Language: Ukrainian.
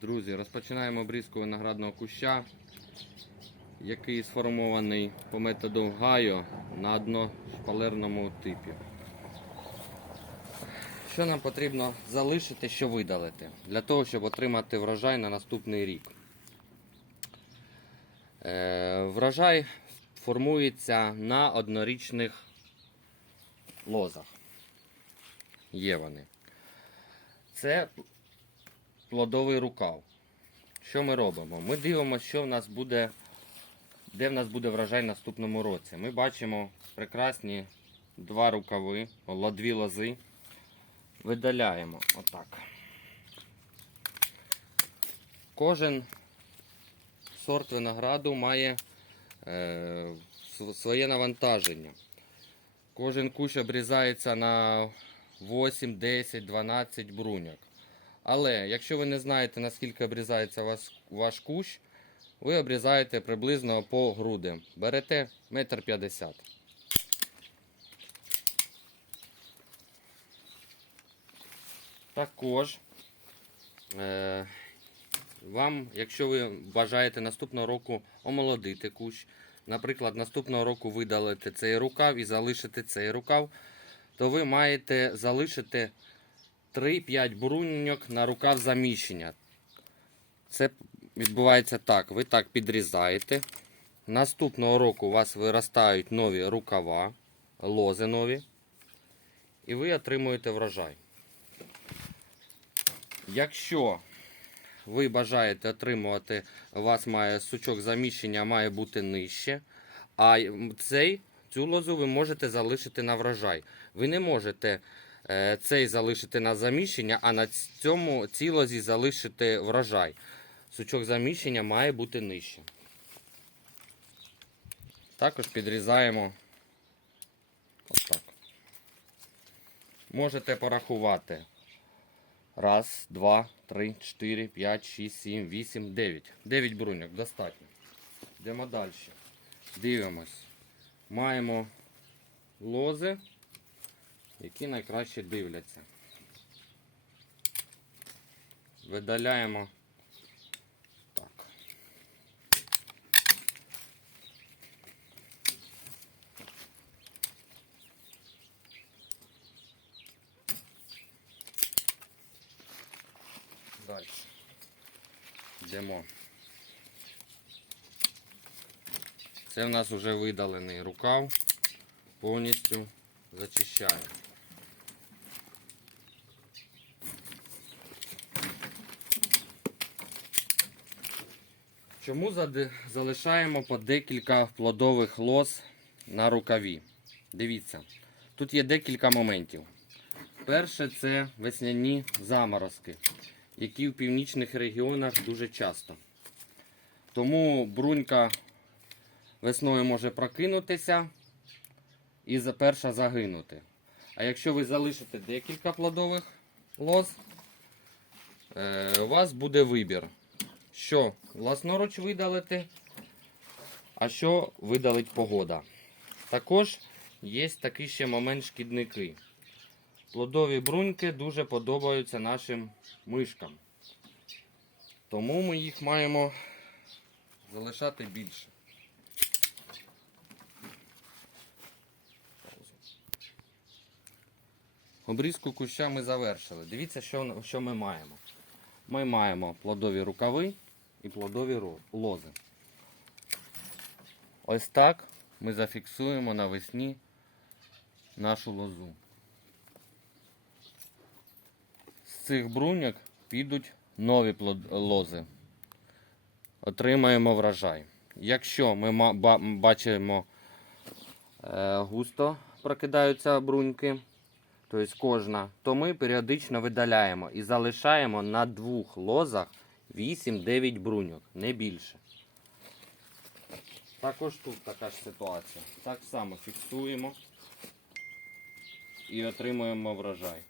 Друзі, розпочинаємо обрізку виноградного куща, який сформований по методу Гайо на одношпалерному типі. Що нам потрібно залишити, що видалити, для того, щоб отримати врожай на наступний рік. Е, врожай формується на однорічних лозах. Є вони. Це плодовий рукав. Що ми робимо? Ми дивимося, що в нас буде, де в нас буде врожай в наступному році. Ми бачимо прекрасні два рукави, дві лози. Видаляємо отак. Кожен сорт винограду має е, своє навантаження. Кожен кущ обрізається на 8, 10, 12 бруньок. Але якщо ви не знаєте, наскільки обрізається ваш, ваш кущ, ви обрізаєте приблизно по груди. Берете 1,50 м. Також е, вам, якщо ви бажаєте наступного року омолодити кущ, наприклад, наступного року видалити цей рукав і залишити цей рукав, то ви маєте залишити 3-5 бруньок на рукав заміщення. Це відбувається так. Ви так підрізаєте. Наступного року у вас виростають нові рукава, лози нові. І ви отримуєте врожай. Якщо ви бажаєте отримувати, у вас має сучок заміщення має бути нижче, а цей, цю лозу ви можете залишити на врожай. Ви не можете цей залишити на заміщення, а на цьому цій лозі залишити врожай. Сучок заміщення має бути нижче. Також підрізаємо отак. Можете порахувати. Раз, два, три, чотири, п'ять, шість, сім, вісім, дев'ять. Дев'ять бруньок, достатньо. Йдемо далі. Дивимось. Маємо лози, які найкраще дивляться. Видаляємо так. Далі. Йдемо. Це в нас вже видалений рукав. Повністю зачищаю. Чому залишаємо по декілька плодових лоз на рукаві? Дивіться, тут є декілька моментів. Перше це весняні заморозки, які в північних регіонах дуже часто. Тому брунька весною може прокинутися і перша загинути. А якщо ви залишите декілька плодових лоз, е, у вас буде вибір, що власноруч видалити, а що видалить погода. Також є такий ще момент шкідники. Плодові бруньки дуже подобаються нашим мишкам. Тому ми їх маємо залишати більше. Обрізку куща ми завершили. Дивіться, що, що ми маємо. Ми маємо плодові рукави і плодові лози. Ось так ми зафіксуємо навесні нашу лозу. З цих бруньок підуть нові плод- лози. Отримаємо врожай. Якщо ми бачимо е, густо прокидаються бруньки, тобто кожна, то ми періодично видаляємо і залишаємо на двох лозах 8-9 бруньок, не більше. Також тут така ж ситуація. Так само фіксуємо і отримуємо врожай.